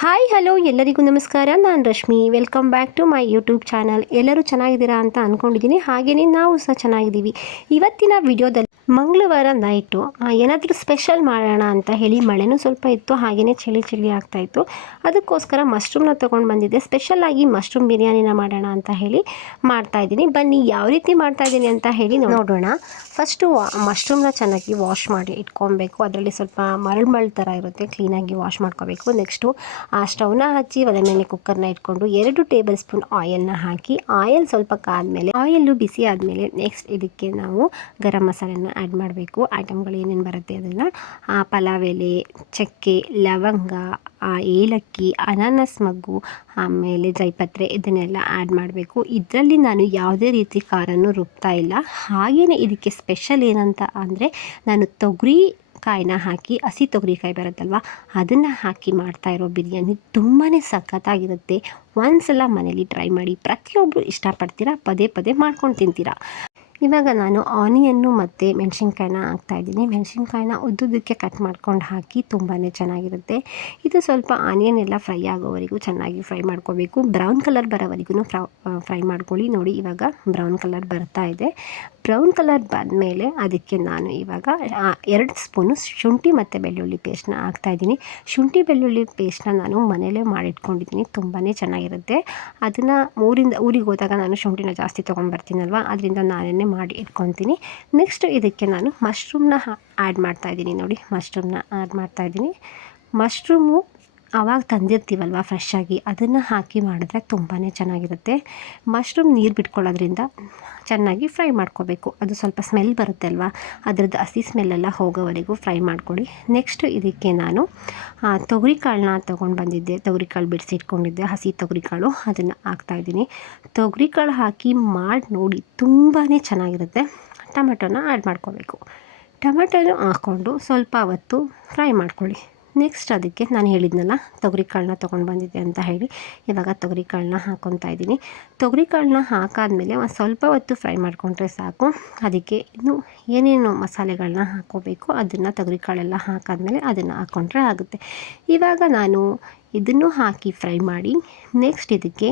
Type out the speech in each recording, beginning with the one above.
Hi hello ಎಲ್ಲರಿಗೂ ನಮಸ್ಕಾರ. ನಾನು Rashmi. Welcome back to my YouTube channel ಎಲ್ಲರೂ ಚೆನ್ನಾಗಿದ್ದೀರಾ ಅಂತ ಅಂದ್ಕೊಂಡಿದ್ದೀನಿ ಹಾಗೆಯೇ ನಾವು ಸಹ ಚೆನ್ನಾಗಿದ್ದೀವಿ. ಇವತ್ತಿನ ವಿಡಿಯೋದಲ್ಲಿ ಮಂಗಳವಾರ ನೈಟು ಏನಾದರೂ ಸ್ಪೆಷಲ್ ಮಾಡೋಣ ಅಂತ ಹೇಳಿ ಮಳೆನೂ ಸ್ವಲ್ಪ ಇತ್ತು ಹಾಗೆಯೇ ಚಳಿ ಚಳಿ ಆಗ್ತಾಯಿತ್ತು ಅದಕ್ಕೋಸ್ಕರ ಮಶ್ರೂಮ್ನ ತೊಗೊಂಡು ಬಂದಿದ್ದೆ. ಸ್ಪೆಷಲಾಗಿ ಮಶ್ರೂಮ್ ಬಿರಿಯಾನಿನ ಮಾಡೋಣ ಅಂತ ಹೇಳಿ ಮಾಡ್ತಾ ಇದ್ದೀನಿ. ಬನ್ನಿ ಯಾವ ರೀತಿ ಮಾಡ್ತಾ ಇದ್ದೀನಿ ಅಂತ ಹೇಳಿ ನೋಡೋಣ. ಫಸ್ಟು ಮಶ್ರೂಮ್ನ ಚೆನ್ನಾಗಿ ವಾಶ್ ಮಾಡಿ ಇಟ್ಕೊಬೇಕು. ಅದರಲ್ಲಿ ಸ್ವಲ್ಪ ಮರಳು ಮರಳು ಥರ ಇರುತ್ತೆ ಕ್ಲೀನಾಗಿ ವಾಶ್ ಮಾಡ್ಕೋಬೇಕು. ನೆಕ್ಸ್ಟು ಆ ಸ್ಟವ್ನ ಹಚ್ಚಿ ಒಲೆ ಮೇಲೆ ಕುಕ್ಕರ್ನ ಇಟ್ಕೊಂಡು ಎರಡು ಟೇಬಲ್ ಸ್ಪೂನ್ ಆಯಿಲ್ನ ಹಾಕಿ ಆಯಿಲ್ ಸ್ವಲ್ಪ ಕಾದ್ಮೇಲೆ ಆಯಿಲ್ಲು ಬಿಸಿ ಆದಮೇಲೆ ನೆಕ್ಸ್ಟ್ ಇದಕ್ಕೆ ನಾವು ಗರಂ ಮಸಾಲೆನ ಆ್ಯಡ್ ಮಾಡಬೇಕು. ಐಟಮ್ಗಳು ಏನೇನು ಬರುತ್ತೆ ಅದನ್ನು ಪಲಾವ್ ಎಲೆ, ಚಕ್ಕೆ, ಲವಂಗ, ಆ ಏಲಕ್ಕಿ, ಅನಾನಸ್ ಮಗ್ಗು, ಆಮೇಲೆ ಜೈಪತ್ರೆ ಇದನ್ನೆಲ್ಲ ಆ್ಯಡ್ ಮಾಡಬೇಕು. ಇದರಲ್ಲಿ ನಾನು ಯಾವುದೇ ರೀತಿ ಖಾರನೂ ರುಬ್ತಾ ಇಲ್ಲ. ಹಾಗೆಯೇ ಇದಕ್ಕೆ ಸ್ಪೆಷಲ್ ಏನಂತ ಅಂದರೆ, ನಾನು ತೊಗರಿ ಕಾಯಿನ ಹಾಕಿ, ಹಸಿ ತೊಗರಿಕಾಯಿ ಬರುತ್ತಲ್ವ, ಅದನ್ನು ಹಾಕಿ ಮಾಡ್ತಾ ಇರೋ ಬಿರಿಯಾನಿ ತುಂಬಾ ಸಖತ್ತಾಗಿರುತ್ತೆ. ಒಂದ್ಸಲ ಮನೇಲಿ ಟ್ರೈ ಮಾಡಿ ಪ್ರತಿಯೊಬ್ಬರು ಇಷ್ಟಪಡ್ತೀರಾ, ಪದೇ ಪದೇ ಮಾಡ್ಕೊಂಡು ತಿಂತೀರಾ. ಇವಾಗ ನಾನು ಆನಿಯನ್ನು ಮತ್ತು ಮೆಣಸಿನ್ಕಾಯಿನ ಹಾಕ್ತಾಯಿದ್ದೀನಿ ಮೆಣಸಿನ್ಕಾಯಿನ ಉದ್ದುದಕ್ಕೆ ಕಟ್ ಮಾಡ್ಕೊಂಡು ಹಾಕಿ ತುಂಬಾ ಚೆನ್ನಾಗಿರುತ್ತೆ. ಇದು ಸ್ವಲ್ಪ ಆನಿಯನ್ ಎಲ್ಲ ಫ್ರೈ ಆಗೋವರೆಗೂ ಚೆನ್ನಾಗಿ ಫ್ರೈ ಮಾಡ್ಕೋಬೇಕು. ಬ್ರೌನ್ ಕಲರ್ ಬರೋವರೆಗೂ ಫ್ರೈ ಫ್ರೈ ಮಾಡ್ಕೊಳ್ಳಿ. ನೋಡಿ ಇವಾಗ ಬ್ರೌನ್ ಕಲರ್ ಬರ್ತಾ ಇದೆ. ಬ್ರೌನ್ ಕಲರ್ ಬಂದಮೇಲೆ ಅದಕ್ಕೆ ನಾನು ಇವಾಗ ಎರಡು ಸ್ಪೂನು ಶುಂಠಿ ಮತ್ತು ಬೆಳ್ಳುಳ್ಳಿ ಪೇಸ್ಟ್ನ ಹಾಕ್ತಾಯಿದ್ದೀನಿ ಶುಂಠಿ, ಬೆಳ್ಳುಳ್ಳಿ ಪೇಸ್ಟ್ನ ನಾನು ಮನೆಯಲ್ಲೇ ಮಾಡಿಟ್ಕೊಂಡಿದ್ದೀನಿ. ತುಂಬಾ ಚೆನ್ನಾಗಿರುತ್ತೆ. ಅದನ್ನು ಊರಿಂದ, ಊರಿಗೆ ಹೋದಾಗ ನಾನು ಶುಂಠಿನ ಜಾಸ್ತಿ ತೊಗೊಂಡ್ಬರ್ತೀನಲ್ವ? ಅದರಿಂದ ನಾನೇ ಮಾಡಿ ಇಟ್ಕೊತೀನಿ ನೆಕ್ಸ್ಟ್ ಇದಕ್ಕೆ ನಾನು ಮಶ್ರೂಮ್ನ ಆ್ಯಡ್ ಮಾಡ್ತಾಯಿದ್ದೀನಿ ನೋಡಿ ಮಶ್ರೂಮ್ನ ಆ್ಯಡ್ ಮಾಡ್ತಾಯಿದ್ದೀನಿ ಮಶ್ರೂಮು ಆವಾಗ ತಂದಿರ್ತೀವಲ್ವ ಫ್ರೆಶ್ಶಾಗಿ ಅದನ್ನು ಹಾಕಿ ಮಾಡಿದ್ರೆ ತುಂಬಾ ಚೆನ್ನಾಗಿರುತ್ತೆ. ಮಶ್ರೂಮ್ ನೀರು ಬಿಟ್ಕೊಳ್ಳೋದ್ರಿಂದ ಚೆನ್ನಾಗಿ ಫ್ರೈ ಮಾಡ್ಕೋಬೇಕು. ಅದು ಸ್ವಲ್ಪ ಸ್ಮೆಲ್ ಬರುತ್ತೆ ಅಲ್ವಾ ಅದ್ರದ್ದು ಹಸಿ ಸ್ಮೆಲ್ಲೆಲ್ಲ ಹೋಗೋವರೆಗೂ ಫ್ರೈ ಮಾಡ್ಕೊಳ್ಳಿ. ನೆಕ್ಸ್ಟ್ ಇದಕ್ಕೆ ನಾನು ತೊಗರಿ ಕಾಳನ್ನ ತೊಗೊಂಡು ಬಂದಿದ್ದೆ. ತೊಗರಿ ಕಾಳು ಬಿಡಿಸಿಟ್ಕೊಂಡಿದ್ದೆ ಹಸಿ ತೊಗರಿ ಕಾಳು ಅದನ್ನು ಹಾಕ್ತಾಯಿದ್ದೀನಿ ತೊಗರಿ ಕಾಳು ಹಾಕಿ ಮಾಡಿ ನೋಡಿ ತುಂಬಾ ಚೆನ್ನಾಗಿರುತ್ತೆ. ಟೊಮೆಟೊನ ಆ್ಯಡ್ ಮಾಡ್ಕೋಬೇಕು. ಟೊಮೆಟೊನು ಹಾಕ್ಕೊಂಡು ಸ್ವಲ್ಪ ಹೊತ್ತು ಫ್ರೈ ಮಾಡ್ಕೊಳ್ಳಿ. ನೆಕ್ಸ್ಟ್ ಅದಕ್ಕೆ ನಾನು ಹೇಳಿದ್ನಲ್ಲ, ತೊಗರಿ ಕಾಳನ್ನ ತೊಗೊಂಡು ಬಂದಿದ್ದೆ ಅಂತ ಹೇಳಿ. ಇವಾಗ ತೊಗರಿ ಕಾಳನ್ನ ಹಾಕ್ಕೊತಾ ಇದ್ದೀನಿ. ತೊಗರಿ ಕಾಳನ್ನ ಹಾಕಾದ್ಮೇಲೆ ಒಂದು ಸ್ವಲ್ಪ ಹೊತ್ತು ಫ್ರೈ ಮಾಡಿಕೊಂಡ್ರೆ ಸಾಕು. ಅದಕ್ಕೆ ಇನ್ನು ಏನೇನು ಮಸಾಲೆಗಳನ್ನ ಹಾಕೋಬೇಕು, ಅದನ್ನು ತೊಗರಿ ಕಾಳೆಲ್ಲ ಹಾಕಾದ್ಮೇಲೆ ಅದನ್ನು ಹಾಕ್ಕೊಂಡ್ರೆ ಆಗುತ್ತೆ. ಇವಾಗ ನಾನು ಇದನ್ನು ಹಾಕಿ ಫ್ರೈ ಮಾಡಿ ನೆಕ್ಸ್ಟ್ ಇದಕ್ಕೆ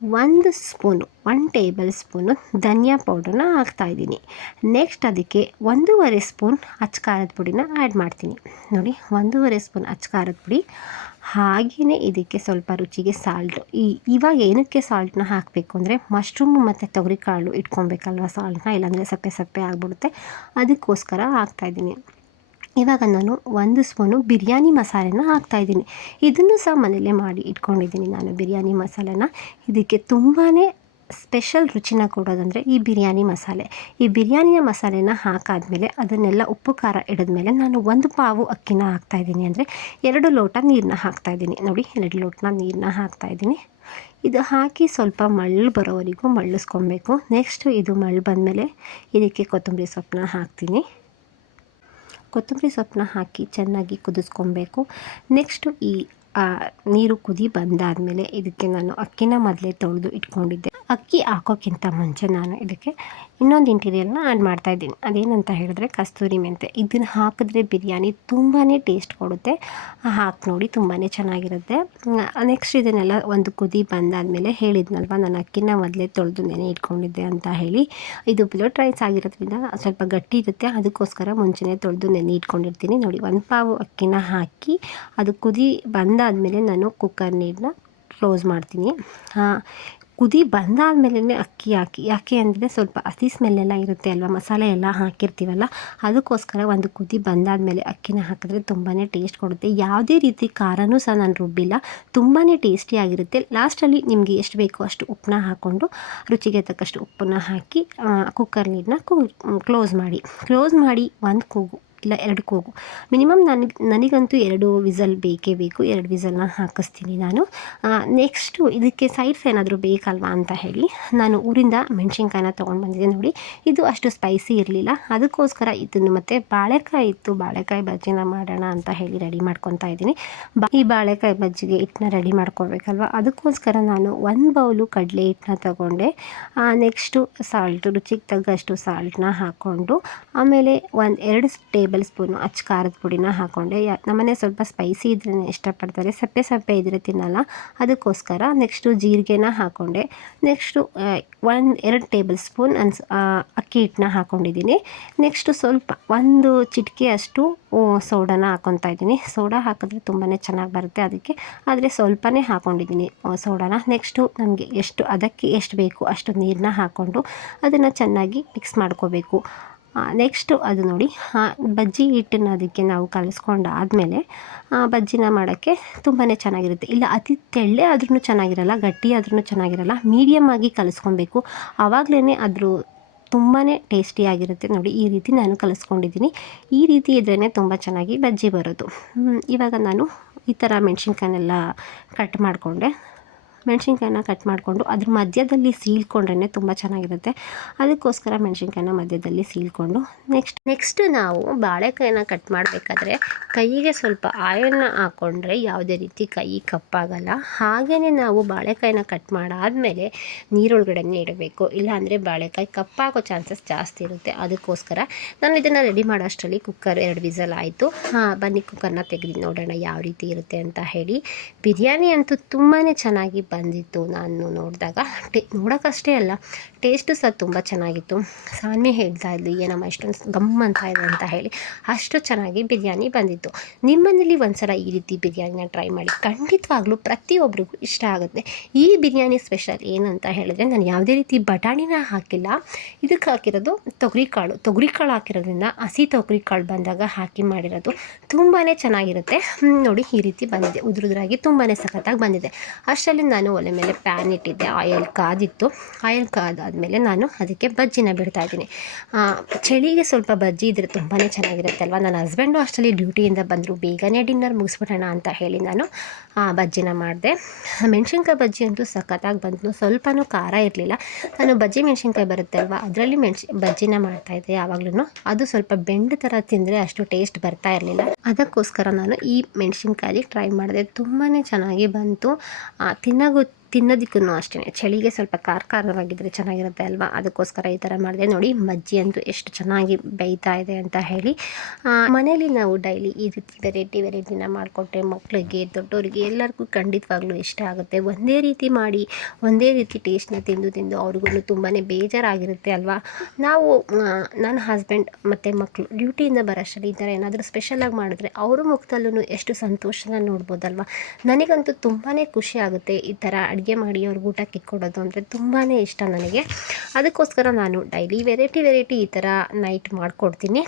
ಒಂದು ಸ್ಪೂನು ಒನ್ ಟೇಬಲ್ ಸ್ಪೂನು ಧನಿಯಾ ಪೌಡ್ರನ್ನ ಹಾಕ್ತಾಯಿದ್ದೀನಿ ನೆಕ್ಸ್ಟ್ ಅದಕ್ಕೆ ಒಂದೂವರೆ ಸ್ಪೂನ್ ಅಚ್ಚಕಾರದ ಪುಡಿನ ಆ್ಯಡ್ ಮಾಡ್ತೀನಿ. ನೋಡಿ, ಒಂದೂವರೆ ಸ್ಪೂನ್ ಅಚ್ಚಕಾರದ ಪುಡಿ. ಹಾಗೆಯೇ ಇದಕ್ಕೆ ಸ್ವಲ್ಪ ರುಚಿಗೆ ಸಾಲ್ಟು ಈ, ಇವಾಗ ಏನಕ್ಕೆ ಸಾಲ್ಟನ್ನ ಹಾಕಬೇಕು ಅಂದರೆ ಮಶ್ರೂಮು ಮತ್ತು ತೊಗರಿಕಾಳು ಇಟ್ಕೊಬೇಕಲ್ವ ಸಾಲ್ಟನ್ನ ಇಲ್ಲಾಂದರೆ ಸಪ್ಪೆ ಸಪ್ಪೆ ಆಗಿಬಿಡುತ್ತೆ. ಅದಕ್ಕೋಸ್ಕರ ಹಾಕ್ತಾಯಿದ್ದೀನಿ ಇವಾಗ ನಾನು ಒಂದು ಸ್ಪೂನು ಬಿರಿಯಾನಿ ಮಸಾಲೆನ ಹಾಕ್ತಾಯಿದ್ದೀನಿ. ಇದನ್ನು ಸಹ ಮನೆಯಲ್ಲೇ ಮಾಡಿ ಇಟ್ಕೊಂಡಿದ್ದೀನಿ ನಾನು ಬಿರಿಯಾನಿ ಮಸಾಲೆನ. ಇದಕ್ಕೆ ತುಂಬಾ ಸ್ಪೆಷಲ್ ರುಚಿನ ಕೊಡೋದಂದರೆ ಈ ಬಿರಿಯಾನಿ ಮಸಾಲೆ. ಈ ಬಿರಿಯಾನಿಯ ಮಸಾಲೆನ ಹಾಕಾದಮೇಲೆ ಅದನ್ನೆಲ್ಲ ಉಪ್ಪು, ಖಾರ ಮೇಲೆ ನಾನು ಒಂದು ಪಾವು ಅಕ್ಕಿನ ಹಾಕ್ತಾಯಿದ್ದೀನಿ ಅಂದರೆ ಎರಡು ಲೋಟ ನೀರನ್ನ ಹಾಕ್ತಾಯಿದ್ದೀನಿ. ನೋಡಿ, ಎರಡು ಲೋಟನ ನೀರನ್ನ ಹಾಕ್ತಾಯಿದ್ದೀನಿ. ಇದು ಹಾಕಿ ಸ್ವಲ್ಪ ಮಳ್ಳು ಬರೋವರೆಗೂ ಮಳ್ಳಿಸ್ಕೊಬೇಕು. ನೆಕ್ಸ್ಟು ಇದು ಮಳ್ಳು ಬಂದಮೇಲೆ ಇದಕ್ಕೆ ಕೊತ್ತಂಬರಿ ಸೊಪ್ಪನ್ನ ಹಾಕ್ತೀನಿ. ಕೊತ್ತಂಬರಿ ಸೊಪ್ಪನ್ನ ಹಾಕಿ ಚೆನ್ನಾಗಿ ಕುದಿಸ್ಕೊಬೇಕು. ನೆಕ್ಸ್ಟು ಈ ನೀರು ಕುದಿ ಬಂದಾದಮೇಲೆ ಇದಕ್ಕೆ ನಾನು ಅಕ್ಕಿನ ಮೊದಲೇ ತೊಳೆದು ಇಟ್ಕೊಂಡಿದ್ದೆ. ಅಕ್ಕಿ ಹಾಕೋಕ್ಕಿಂತ ಮುಂಚೆ ನಾನು ಇದಕ್ಕೆ ಇನ್ನೊಂದು ಇಂಟೀರಿಯಲ್ನ ಆ್ಯಡ್ ಮಾಡ್ತಾಯಿದ್ದೀನಿ ಅದೇನಂತ ಹೇಳಿದ್ರೆ ಕಸ್ತೂರಿ ಮೆಂತೆ. ಇದನ್ನು ಹಾಕಿದ್ರೆ ಬಿರಿಯಾನಿ ತುಂಬಾ ಟೇಸ್ಟ್ ಕೊಡುತ್ತೆ. ಹಾಕಿ ನೋಡಿ ತುಂಬಾ ಚೆನ್ನಾಗಿರುತ್ತೆ. ನೆಕ್ಸ್ಟ್ ಇದನ್ನೆಲ್ಲ ಒಂದು ಕುದಿ ಬಂದಾದಮೇಲೆ ಹೇಳಿದ್ನಲ್ವ, ನಾನು ಅಕ್ಕಿನ ಮೊದಲೇ ತೊಳೆದು ನೆನೆ ಇಟ್ಕೊಂಡಿದ್ದೆ ಅಂತ ಹೇಳಿ. ಇದು ಬ್ಲಡ್ ರೈಸ್ ಆಗಿರೋದ್ರಿಂದ ಸ್ವಲ್ಪ ಗಟ್ಟಿ ಇರುತ್ತೆ. ಅದಕ್ಕೋಸ್ಕರ ಮುಂಚೆನೇ ತೊಳೆದು ನೆನೆ ಇಟ್ಕೊಂಡಿರ್ತೀನಿ. ನೋಡಿ, ಒಂದು ಪಾವು ಅಕ್ಕಿನ ಹಾಕಿ ಅದು ಕುದಿ ಬಂದಾದಮೇಲೆ ನಾನು ಕುಕ್ಕರ್ ನೀರನ್ನ ಕ್ಲೋಸ್ ಮಾಡ್ತೀನಿ. ಕುದಿ ಬಂದಾದಮೇಲೆ ಅಕ್ಕಿ ಹಾಕಿ, ಯಾಕೆ ಅಂದರೆ ಸ್ವಲ್ಪ ಹಸಿ ಸ್ಮೆಲ್ಲೆಲ್ಲ ಇರುತ್ತೆ ಅಲ್ವಾ? ಮಸಾಲೆ ಎಲ್ಲ ಹಾಕಿರ್ತೀವಲ್ಲ, ಅದಕ್ಕೋಸ್ಕರ ಒಂದು ಕುದಿ ಬಂದಾದಮೇಲೆ ಅಕ್ಕಿನ ಹಾಕಿದ್ರೆ ತುಂಬಾ ಟೇಸ್ಟ್ ಕೊಡುತ್ತೆ. ಯಾವುದೇ ರೀತಿ ಖಾರನೂ ಸಹ ನಾನು ರುಬ್ಬಿಲ್ಲ ತುಂಬಾ ಟೇಸ್ಟಿಯಾಗಿರುತ್ತೆ ಲಾಸ್ಟಲ್ಲಿ ನಿಮಗೆ ಎಷ್ಟು ಬೇಕೋ ಅಷ್ಟು ಉಪ್ಪನ್ನ ಹಾಕ್ಕೊಂಡು ರುಚಿಗೆ ತಕ್ಕಷ್ಟು ಉಪ್ಪನ್ನ ಹಾಕಿ ಕುಕ್ಕರ್ ನೀರನ್ನ ಕ್ಲೋಸ್ ಮಾಡಿ. ಕ್ಲೋಸ್ ಮಾಡಿ ಒಂದು ಕೂಗು. ಇಲ್ಲ ಎರಡು ಕೂಗು ಮಿನಿಮಮ್ ನನಗೆ, ನನಗಂತೂ ಎರಡು ವಿಸಲ್ ಬೇಕೇ ಬೇಕು. ಎರಡು ವಿಸಲ್ನ ಹಾಕಿಸ್ತೀನಿ ನಾನು. ನೆಕ್ಸ್ಟು ಇದಕ್ಕೆ ಸೈಡ್ಸ್ ಏನಾದರೂ ಬೇಕಲ್ವಾ ಅಂತ ಹೇಳಿ ನಾನು ಊರಿಂದ ಮೆಣಸಿನ್ಕಾಯಿನ ತೊಗೊಂಡು ಬಂದಿದ್ದೆ ನೋಡಿ. ಇದು ಅಷ್ಟು ಸ್ಪೈಸಿ ಇರಲಿಲ್ಲ. ಅದಕ್ಕೋಸ್ಕರ ಇದನ್ನು ಮತ್ತು ಬಾಳೆಕಾಯಿ ಇತ್ತು. ಬಾಳೆಕಾಯಿ ಬಜ್ಜಿನ ಮಾಡೋಣ ಅಂತ ಹೇಳಿ ರೆಡಿ ಮಾಡ್ಕೊತಾ ಇದ್ದೀನಿ. ಈ ಬಾಳೆಕಾಯಿ ಬಜ್ಜಿಗೆ ಹಿಟ್ಟನ್ನ ರೆಡಿ ಮಾಡ್ಕೋಬೇಕಲ್ವ? ಅದಕ್ಕೋಸ್ಕರ ನಾನು ಒಂದು ಬೌಲು ಕಡಲೆ ಹಿಟ್ಟನ್ನ ತಗೊಂಡೆ. ನೆಕ್ಸ್ಟು ಸಾಲ್ಟ್ ರುಚಿಗೆ ತಗ್ಗಷ್ಟು ಸಾಲ್ಟನ್ನ ಹಾಕ್ಕೊಂಡು ಆಮೇಲೆ ಒಂದು ಎರಡು ಟೇಬಲ್ ಟೇಬಲ್ ಸ್ಪೂನು ಅಚ್ಚ ಖಾರದ ಪುಡಿನ ಹಾಕ್ಕೊಂಡೆ ಯಾ, ನಮ್ಮನೆ ಸ್ವಲ್ಪ ಸ್ಪೈಸಿ ಇದ್ರೇ ಇಷ್ಟಪಡ್ತಾರೆ. ಸಪ್ಪೆ ಸಪ್ಪೆ ಇದ್ದರೆ ತಿನ್ನಲ್ಲ. ಅದಕ್ಕೋಸ್ಕರ ನೆಕ್ಸ್ಟು ಜೀರಿಗೆನ ಹಾಕ್ಕೊಂಡೆ ನೆಕ್ಸ್ಟು ಒಂದು, ಎರಡು ಟೇಬಲ್ ಸ್ಪೂನ್ ಅನ್ಸ್ ಅಕ್ಕಿ ಹಿಟ್ಟನ್ನ ಹಾಕ್ಕೊಂಡಿದ್ದೀನಿ ನೆಕ್ಸ್ಟು ಸ್ವಲ್ಪ, ಒಂದು ಚಿಟಿಕೆ ಅಷ್ಟು ಸೋಡಾನ ಹಾಕ್ಕೊತಾ ಇದ್ದೀನಿ. ಸೋಡಾ ಹಾಕಿದ್ರೆ ತುಂಬಾ ಚೆನ್ನಾಗಿ ಬರುತ್ತೆ ಅದಕ್ಕೆ. ಆದರೆ ಸ್ವಲ್ಪನೇ ಹಾಕ್ಕೊಂಡಿದ್ದೀನಿ ಸೋಡಾನ. ನೆಕ್ಸ್ಟು ನಮಗೆ ಎಷ್ಟು, ಅದಕ್ಕೆ ಎಷ್ಟು ಬೇಕು ಅಷ್ಟು ನೀರನ್ನ ಹಾಕ್ಕೊಂಡು ಅದನ್ನು ಚೆನ್ನಾಗಿ ಮಿಕ್ಸ್ ಮಾಡ್ಕೋಬೇಕು. ನೆಕ್ಸ್ಟು ಅದು ನೋಡಿ. ಬಜ್ಜಿ ಹಿಟ್ಟನ್ನು ಅದಕ್ಕೆ ನಾವು ಕಲಿಸ್ಕೊಂಡಾದಮೇಲೆ ಬಜ್ಜಿನ ಮಾಡೋಕ್ಕೆ ತುಂಬಾ ಚೆನ್ನಾಗಿರುತ್ತೆ. ಇಲ್ಲ, ಅತಿ ತೆಳ್ಳೆ ಆದ್ರೂ ಚೆನ್ನಾಗಿರಲ್ಲ, ಗಟ್ಟಿ ಆದ್ರೂ ಚೆನ್ನಾಗಿರಲ್ಲ ಮೀಡಿಯಮ್ ಆಗಿ ಕಲಿಸ್ಕೊಬೇಕು. ಆವಾಗಲೇ ಅದ್ರ ತುಂಬಾ ಟೇಸ್ಟಿಯಾಗಿರುತ್ತೆ ನೋಡಿ. ಈ ರೀತಿ ನಾನು ಕಲಿಸ್ಕೊಂಡಿದ್ದೀನಿ. ಈ ರೀತಿ ಇದ್ರೇ ತುಂಬ ಚೆನ್ನಾಗಿ ಬಜ್ಜಿ ಬರೋದು. ಇವಾಗ ನಾನು ಈ ಥರ ಮೆಣಸಿನ್ಕಾಯನ್ನೆಲ್ಲ ಕಟ್ ಮಾಡಿಕೊಂಡೆ. ಮೆಣಸಿನ್ಕಾಯನ್ನ ಕಟ್ ಮಾಡಿಕೊಂಡು ಅದ್ರ ಮಧ್ಯದಲ್ಲಿ ಸೀಳ್ಕೊಂಡ್ರೆ ತುಂಬ ಚೆನ್ನಾಗಿರುತ್ತೆ. ಅದಕ್ಕೋಸ್ಕರ ಮೆಣಸಿನ್ಕಾಯನ್ನ ಮಧ್ಯದಲ್ಲಿ ಸೀಳ್ಕೊಂಡು ನೆಕ್ಸ್ಟ್ ನೆಕ್ಸ್ಟ್ ನಾವು ಬಾಳೆಕಾಯಿನ ಕಟ್ ಮಾಡಬೇಕಾದ್ರೆ ಕೈಗೆ ಸ್ವಲ್ಪ ಆಯಿಲ್ನ ಹಾಕ್ಕೊಂಡ್ರೆ ಯಾವುದೇ ರೀತಿ ಕೈ ಕಪ್ಪಾಗಲ್ಲ. ಹಾಗೆಯೇ ನಾವು ಬಾಳೆಕಾಯಿನ ಕಟ್ ಮಾಡಾದಮೇಲೆ ನೀರೊಳಗಡೆನೇ ಇಡಬೇಕು. ಇಲ್ಲಾಂದರೆ ಬಾಳೆಕಾಯಿ ಕಪ್ಪಾಗೋ ಚಾನ್ಸಸ್ ಜಾಸ್ತಿ ಇರುತ್ತೆ. ಅದಕ್ಕೋಸ್ಕರ ನಾನು ಇದನ್ನು ರೆಡಿ ಮಾಡೋ ಅಷ್ಟರಲ್ಲಿ ಕುಕ್ಕರ್ ಎರಡು ವಿಸಲ್ ಆಯಿತು. ಹಾಂ, ಬನ್ನಿ ಕುಕ್ಕರ್ನ ತೆಗೆದು ನೋಡೋಣ ಯಾವ ರೀತಿ ಇರುತ್ತೆ ಅಂತ ಹೇಳಿ. ಬಿರಿಯಾನಿ ಅಂತೂ ತುಂಬಾ ಚೆನ್ನಾಗಿ ಬಂದಿತ್ತು ನಾನು ನೋಡಿದಾಗ. ಟೇ, ನೋಡೋಕ್ಕಷ್ಟೇ ಅಲ್ಲ ಟೇಸ್ಟು ಸಹ ತುಂಬ ಚೆನ್ನಾಗಿತ್ತು. ಸಾನ್ವಿ ಹೇಳ್ತಾ ಇದ್ಲು, ಏನಮ್ಮ ಇಷ್ಟೊಂದು ಗಮ್ ಅಂತ ಇದೆ ಅಂತ ಹೇಳಿ. ಅಷ್ಟು ಚೆನ್ನಾಗಿ ಬಿರಿಯಾನಿ ಬಂದಿತ್ತು. ನಿಮ್ಮನೇಲಿ ಒಂದ್ಸಲ ಈ ರೀತಿ ಬಿರಿಯಾನಿನ ಟ್ರೈ ಮಾಡಿ, ಖಂಡಿತವಾಗ್ಲೂ ಪ್ರತಿಯೊಬ್ಬರಿಗೂ ಇಷ್ಟ ಆಗುತ್ತೆ. ಈ ಬಿರಿಯಾನಿ ಸ್ಪೆಷಲ್ ಏನಂತ ಹೇಳಿದ್ರೆ, ನಾನು ಯಾವುದೇ ರೀತಿ ಬಟಾಣಿನ ಹಾಕಿಲ್ಲ. ಇದಕ್ಕೆ ಹಾಕಿರೋದು ತೊಗರಿಕಾಳು. ತೊಗರಿಕಾಳು ಹಾಕಿರೋದ್ರಿಂದ ಹಸಿ ತೊಗರಿಕಾಳು ಬಂದಾಗ ಹಾಕಿ ಮಾಡಿರೋದು ತುಂಬಾ ಚೆನ್ನಾಗಿರುತ್ತೆ. ನೋಡಿ ಈ ರೀತಿ ಬಂದಿದೆ. ಉದುರುದ್ರಾಗಿ ತುಂಬಾ ಸಖತ್ತಾಗಿ ಬಂದಿದೆ. ಅಷ್ಟರಲ್ಲಿ ನಾನು ಒಲೆ ಮೇಲೆ ಪ್ಯಾನ್ ಇಟ್ಟಿದ್ದೆ ಆಯಿಲ್ ಕಾದಿತ್ತು. ಆಯಿಲ್ ಕಾದಾದಮೇಲೆ ನಾನು ಅದಕ್ಕೆ ಬಜ್ಜಿನ ಬಿಡ್ತಾಯಿದ್ದೀನಿ ಚಳಿಗೆ ಸ್ವಲ್ಪ ಬಜ್ಜಿ ಇದ್ರೆ ತುಂಬಾ ಚೆನ್ನಾಗಿರುತ್ತೆ ಅಲ್ವಾ ನನ್ನ ಹಸ್ಬೆಂಡು ಅಷ್ಟರಲ್ಲಿ ಡ್ಯೂಟಿಯಿಂದ ಬಂದರು, ಬೇಗನೆ ಡಿನ್ನರ್ ಮುಗಿಸ್ಬಿಡೋಣ ಅಂತ ಹೇಳಿ ನಾನು ಬಜ್ಜಿನ ಮಾಡಿದೆ. ಮೆಣಸಿನ್ಕಾಯಿ ಬಜ್ಜಿ ಅಂತೂ ಸಖತ್ತಾಗಿ ಬಂತು. ಸ್ವಲ್ಪನೂ ಖಾರ ಇರಲಿಲ್ಲ. ನಾನು ಬಜ್ಜಿ ಮೆಣಸಿನ್ಕಾಯಿ ಬರುತ್ತೆ ಅಲ್ವಾ ಅದರಲ್ಲಿ ಮೆಣಸಿ, ಬಜ್ಜಿನ ಮಾಡ್ತಾಯಿದ್ದೆ ಯಾವಾಗಲೂ ಅದು ಸ್ವಲ್ಪ ಬೆಂಡ್ ಥರ ತಿಂದರೆ ಅಷ್ಟು ಟೇಸ್ಟ್ ಬರ್ತಾ ಇರಲಿಲ್ಲ. ಅದಕ್ಕೋಸ್ಕರ ನಾನು ಈ ಮೆಣಸಿನ್ಕಾಯಿ ಟ್ರೈ ಮಾಡಿದೆ. ತುಂಬಾ ಚೆನ್ನಾಗಿ ಬಂತು. ತಿನ್ನೋಗೂ ತಿನ್ನೋದಕ್ಕೂ ಅಷ್ಟೇ. ಚಳಿಗೆ ಸ್ವಲ್ಪ ಖಾರ ಖಾರವಾಗಿದ್ದರೆ ಚೆನ್ನಾಗಿರುತ್ತೆ ಅಲ್ವಾ? ಅದಕ್ಕೋಸ್ಕರ ಈ ಥರ ಮಾಡಿದೆ. ನೋಡಿ, ಮಜ್ಜಿ ಅಂತೂ ಎಷ್ಟು ಚೆನ್ನಾಗಿ ಬೇಯ್ತಾ ಇದೆ ಅಂತ ಹೇಳಿ. ಮನೇಲಿ ನಾವು ಡೈಲಿ ಈ ರೀತಿ ವೆರೈಟಿ ವೆರೈಟಿನ ಮಾಡಿಕೊಟ್ಟೆ ಮಕ್ಕಳಿಗೆ ದೊಡ್ಡವರಿಗೆ ಎಲ್ಲರಿಗೂ ಖಂಡಿತವಾಗ್ಲೂ ಇಷ್ಟ ಆಗುತ್ತೆ. ಒಂದೇ ರೀತಿ ಮಾಡಿ, ಒಂದೇ ರೀತಿ ಟೇಸ್ಟ್ನ ತಿಂದು ತಿಂದು ಅವ್ರಿಗೂ ತುಂಬಾ ಬೇಜಾರಾಗಿರುತ್ತೆ ಅಲ್ವಾ? ನಾವು ನನ್ನ ಹಸ್ಬೆಂಡ್ ಮತ್ತು ಮಕ್ಕಳು ಡ್ಯೂಟಿಯಿಂದ ಬರೋಷ್ಟರಲ್ಲಿ ಈ ಥರ ಏನಾದರೂ ಸ್ಪೆಷಲಾಗಿ ಮಾಡಿದ್ರೆ ಅವ್ರ ಮುಖದಲ್ಲೂ ಎಷ್ಟು ಸಂತೋಷನ ನೋಡ್ಬೋದಲ್ವ? ನನಗಂತೂ ತುಂಬಾ ಖುಷಿ ಆಗುತ್ತೆ ಈ ಥರ ಅಡುಗೆ ಅಡುಗೆ ಮಾಡಿ ಅವ್ರಿಗೆ ಊಟಕ್ಕೆ ಇಟ್ಕೊಡೋದು ಅಂದರೆ ತುಂಬಾ ಇಷ್ಟ ನನಗೆ. ಅದಕ್ಕೋಸ್ಕರ ನಾನು ಡೈಲಿ ವೆರೈಟಿ ವೆರೈಟಿ ಈ ಥರ ನೈಟ್ ಮಾಡಿಕೊಡ್ತೀನಿ.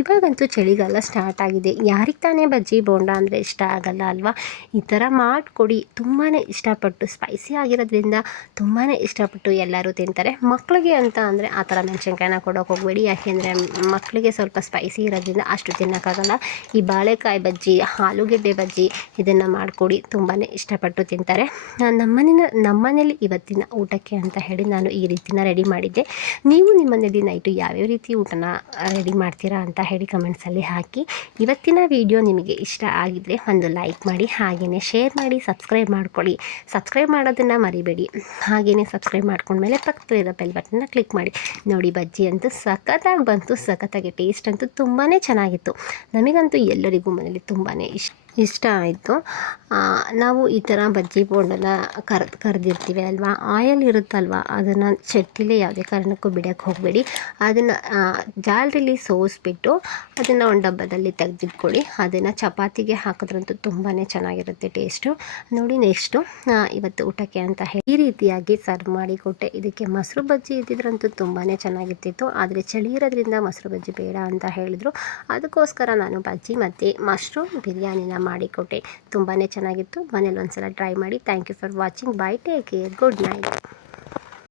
ಇವಾಗಂತೂ ಚಳಿಗಾಲ ಸ್ಟಾರ್ಟ್ ಆಗಿದೆ. ಯಾರಿಗೆ ತಾನೇ ಬಜ್ಜಿ, ಬೋಂಡ ಅಂದರೆ ಇಷ್ಟ ಆಗಲ್ಲ ಅಲ್ವಾ? ಈ ಥರ ಮಾಡಿಕೊಡಿ. ತುಂಬಾ ಇಷ್ಟಪಟ್ಟು ಸ್ಪೈಸಿ ಆಗಿರೋದ್ರಿಂದ ತುಂಬಾ ಇಷ್ಟಪಟ್ಟು ಎಲ್ಲರೂ ತಿಂತಾರೆ. ಮಕ್ಕಳಿಗೆ ಅಂತ ಅಂದರೆ ಆ ಥರ ಮೆಣಸಿನ್ಕಾಯಿನ ಕೊಡೋಕೆ ಹೋಗಬೇಡಿ. ಯಾಕೆಂದರೆ ಮಕ್ಕಳಿಗೆ ಸ್ವಲ್ಪ ಸ್ಪೈಸಿ ಇರೋದ್ರಿಂದ ಅಷ್ಟು ತಿನ್ನೋಕ್ಕಾಗಲ್ಲ. ಈ ಬಾಳೆಕಾಯಿ ಬಜ್ಜಿ, ಆಲೂಗೆಡ್ಡೆ ಬಜ್ಜಿ ಇದನ್ನು ಮಾಡಿಕೊಡಿ. ತುಂಬಾ ಇಷ್ಟಪಟ್ಟು ತಿಂತಾರೆ. ನಮ್ಮ ನಮ್ಮನೇನ ನಮ್ಮನೇಲಿ ಇವತ್ತಿನ ಊಟಕ್ಕೆ ಅಂತ ಹೇಳಿ ನಾನು ಈ ರೀತಿನ ರೆಡಿ ಮಾಡಿದ್ದೆ. ನೀವು ನಿಮ್ಮ ಮನೇಲಿ ನೈಟು ಯಾವ್ಯಾವ ರೀತಿ ಊಟನ ರೆಡಿ ಮಾಡ್ತೀರಾ ಅಂತ ಹೇಳಿ ಕಮೆಂಟ್ಸಲ್ಲಿ ಹಾಕಿ. ಇವತ್ತಿನ ವಿಡಿಯೋ ನಿಮಗೆ ಇಷ್ಟ ಆಗಿದ್ದರೆ ಒಂದು ಲೈಕ್ ಮಾಡಿ ಹಾಗೆಯೇ ಶೇರ್ ಮಾಡಿ ಸಬ್ಸ್ಕ್ರೈಬ್ ಮಾಡ್ಕೊಳ್ಳಿ. ಸಬ್ಸ್ಕ್ರೈಬ್ ಮಾಡೋದನ್ನು ಮರಿಬೇಡಿ. ಹಾಗೆಯೇ ಸಬ್ಸ್ಕ್ರೈಬ್ ಮಾಡ್ಕೊಂಡ್ಮೇಲೆ ಪಕ್ಕದಲ್ಲಿರೋ ಬೆಲ್ ಬಟನ್ನ ಕ್ಲಿಕ್ ಮಾಡಿ. ನೋಡಿ ಬಜ್ಜಿ ಅಂತೂ ಸಖತ್ತಾಗಿ ಬಂತು, ಸಖತ್ತಾಗಿ ಟೇಸ್ಟ್ ಅಂತೂ ತುಂಬಾ ಚೆನ್ನಾಗಿತ್ತು. ನಮಗಂತೂ ಎಲ್ಲರಿಗೂ ಮನೇಲಿ ತುಂಬಾ ಇಷ್ಟ. ಇಷ್ಟ ಆಯಿತು. ನಾವು ಈ ಥರ ಬಜ್ಜಿ ಬೋಂಡನ ಕರ್, ಕರೆದಿರ್ತೀವಿ ಅಲ್ವಾ? ಆಯಲ್ ಇರುತ್ತಲ್ವ? ಅದನ್ನು ಚಟ್ಟಿಲೇ ಯಾವುದೇ ಕಾರಣಕ್ಕೂ ಬಿಡೋಕ್ಕೆ ಹೋಗಬೇಡಿ. ಅದನ್ನು ಜಾಲರಿಲಿ ಸೋಸಿಬಿಟ್ಟು ಅದನ್ನು ಒಂದು ಡಬ್ಬದಲ್ಲಿ ತೆಗೆದಿಟ್ಕೊಳ್ಳಿ. ಅದನ್ನು ಚಪಾತಿಗೆ ಹಾಕಿದ್ರಂತೂ ತುಂಬಾ ಚೆನ್ನಾಗಿರುತ್ತೆ ಟೇಸ್ಟು. ನೋಡಿ ನೆಕ್ಸ್ಟು ಇವತ್ತು ಊಟಕ್ಕೆ ಅಂತ ಹೇಳಿ. ಈ ರೀತಿಯಾಗಿ ಸರ್ವ್ ಮಾಡಿ ಕೊಟ್ಟೆ. ಇದಕ್ಕೆ ಮೊಸರು ಬಜ್ಜಿ ಇದ್ದಿದ್ರಂತೂ ತುಂಬಾ ಚೆನ್ನಾಗಿರ್ತಿತ್ತು. ಆದರೆ ಚಳಿ ಇರೋದ್ರಿಂದ ಮೊಸರು ಬಜ್ಜಿ ಬೇಡ ಅಂತ ಹೇಳಿದ್ರು. ಅದಕ್ಕೋಸ್ಕರ ನಾನು ಬಜ್ಜಿ ಮತ್ತು ಮಶ್ರೂಮ್ ಬಿರಿಯಾನಿನ ಮಾಡಿಕೊಟ್ಟೆ. ತುಂಬಾ ಚೆನ್ನಾಗಿತ್ತು. ಮನೇಲಿ ಒಂದ್ಸಲ ಟ್ರೈ ಮಾಡಿ. Thank you for watching bye take care good night